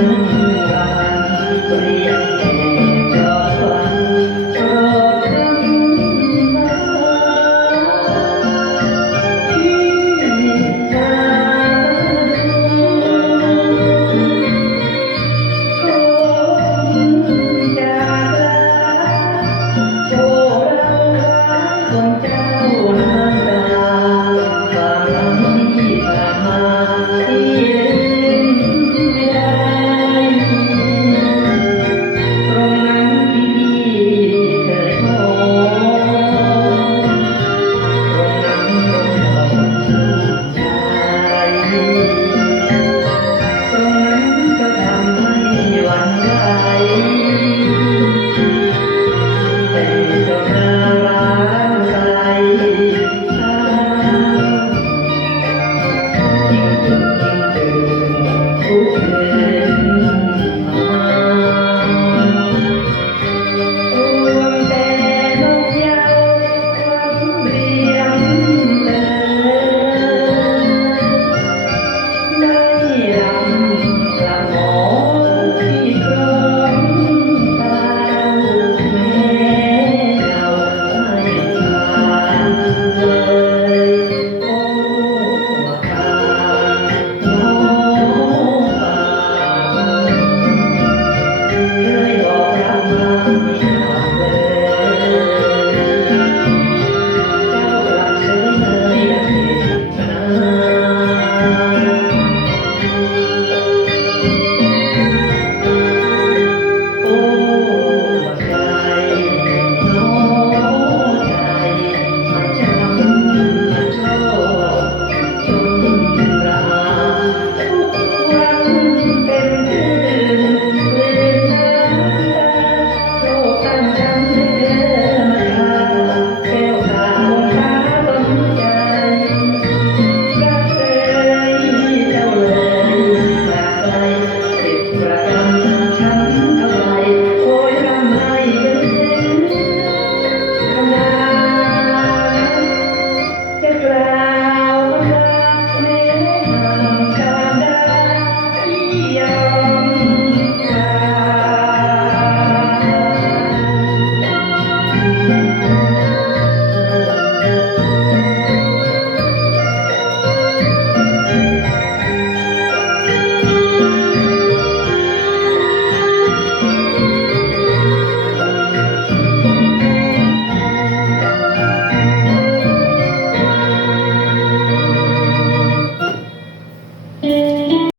Thank mm -hmm. you.